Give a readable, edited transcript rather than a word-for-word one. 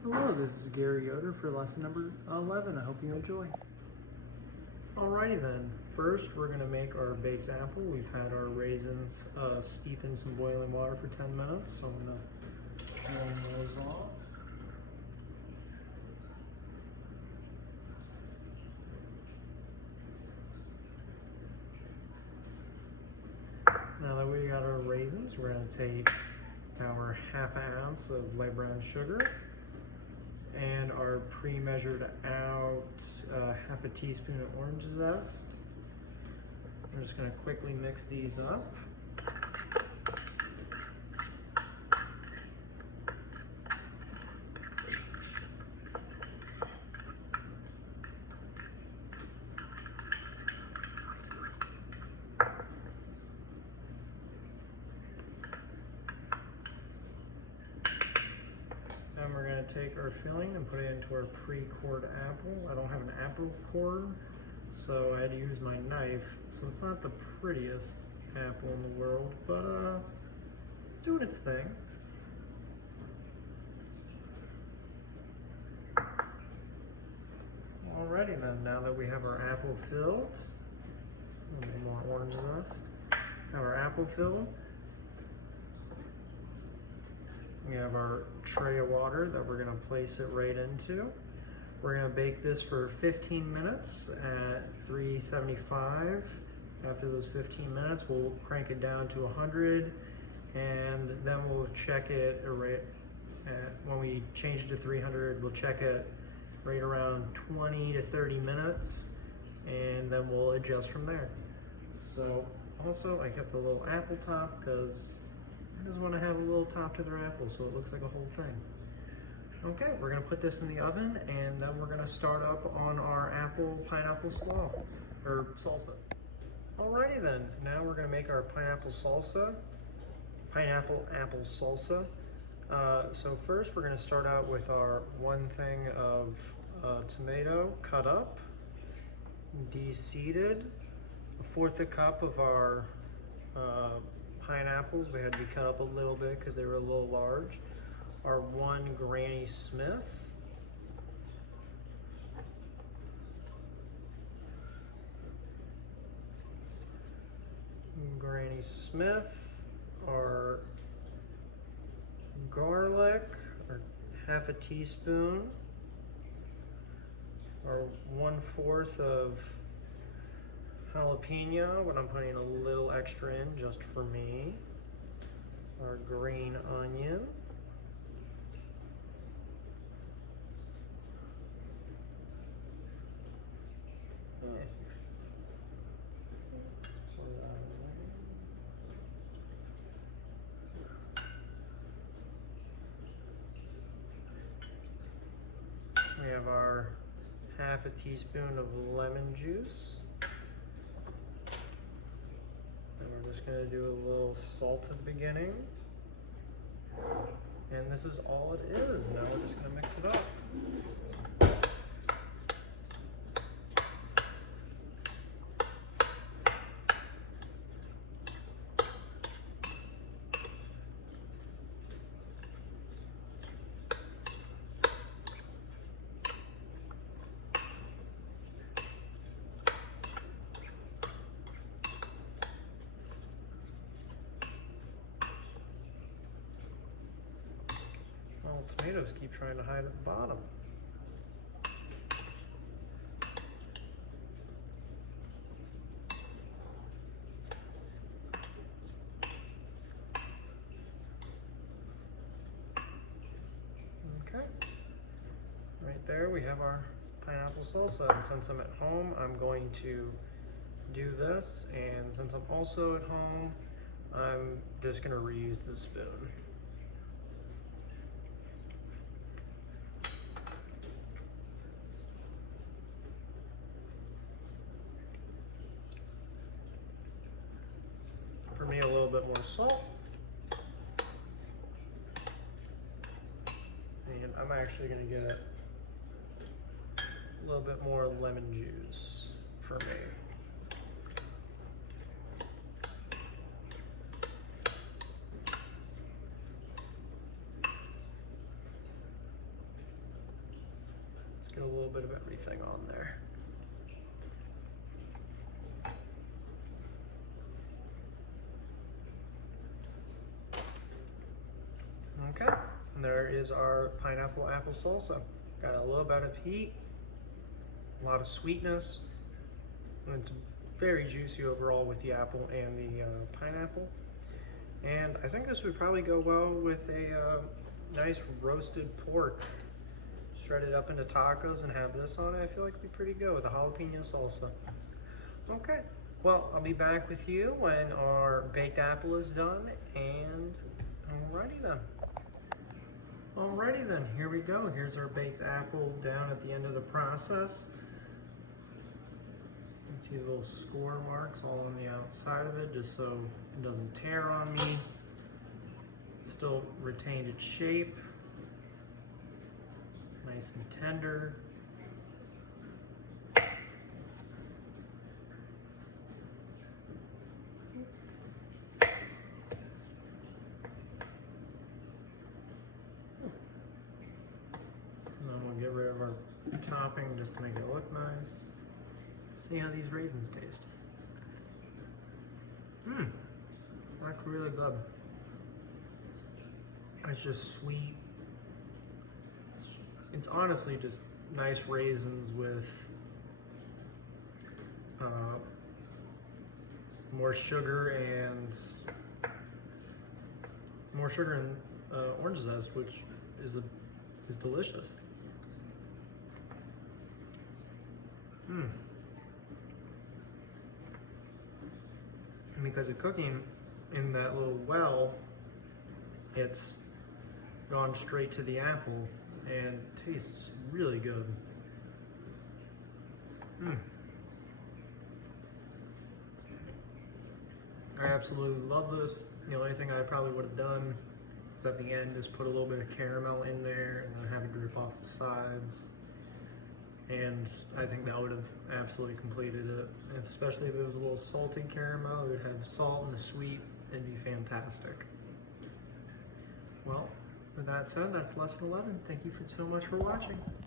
Hello, this is Gary Yoder for lesson number 11. I hope you enjoy. Alrighty then, first we're going to make our baked apple. We've had our raisins steep in some boiling water for 10 minutes, so I'm going to warm those off. Now that we got our raisins, we're going to take our half an ounce of light brown sugar and our pre-measured out half a teaspoon of orange zest. We're just going to quickly mix these up. And we're going to take our filling and put it into our pre-cored apple. I don't have an apple core, so I had to use my knife. So it's not the prettiest apple in the world, but it's doing its thing. Alrighty then, now that we have our apple filled, a little more orange zest. Have our apple filled. We have our tray of water that we're going to place it right into. We're going to bake this for 15 minutes at 375. After those 15 minutes, we'll crank it down to 100, and then we'll check it when we change it to 300, we'll check it right around 20 to 30 minutes, and then we'll adjust from there. So also I kept the little apple top because I just want to have a little top to their apple so it looks like a whole thing. Okay, we're going to put this in the oven, and then we're going to start up on our apple pineapple slaw, or salsa. Alrighty then, now we're going to make our pineapple apple salsa. So first we're going to start out with our one thing of tomato cut up, de-seeded, 1/4 a cup of our pineapples. They had to be cut up a little bit because they were a little large. Our 1 Granny Smith. Granny Smith. Our garlic, or half a teaspoon. Our 1/4 of jalapeno, but I'm putting a little extra in just for me. Our green onion. We have our half a teaspoon of lemon juice. And we're just going to do a little salt at the beginning. And this is all it is. Now we're just going to mix it up. Well, tomatoes keep trying to hide at the bottom. Okay. Right there we have our pineapple salsa. And since I'm at home, I'm going to do this. And since I'm also at home, I'm just going to reuse the spoon. For me, a little bit more salt. And I'm actually going to get a little bit more lemon juice for me. little bit of everything on there. Okay, and there is our pineapple apple salsa. Got a little bit of heat, a lot of sweetness, and it's very juicy overall with the apple and the pineapple. And I think this would probably go well with a nice roasted pork. Shred it up into tacos and have this on it. I feel like it'd be pretty good with a jalapeno salsa. Okay, well, I'll be back with you when our baked apple is done, and alrighty then. Alrighty then, here we go. Here's our baked apple down at the end of the process. You can see the little score marks all on the outside of it, just so it doesn't tear on me. Still retained its shape. Nice and tender. Get rid of our topping just to make it look nice. See how these raisins taste. That's really good. It's just sweet. It's honestly just nice raisins with more sugar and orange zest, which is delicious. And because of cooking in that little well, it's gone straight to the apple and tastes really good. I absolutely love this. The only thing I probably would have done is at the end just put a little bit of caramel in there and then have it drip off the sides. And I think that would have absolutely completed it. And especially if it was a little salted caramel, it would have salt and the sweet. It'd be fantastic. Well, with that said, that's lesson 11. Thank you so much for watching.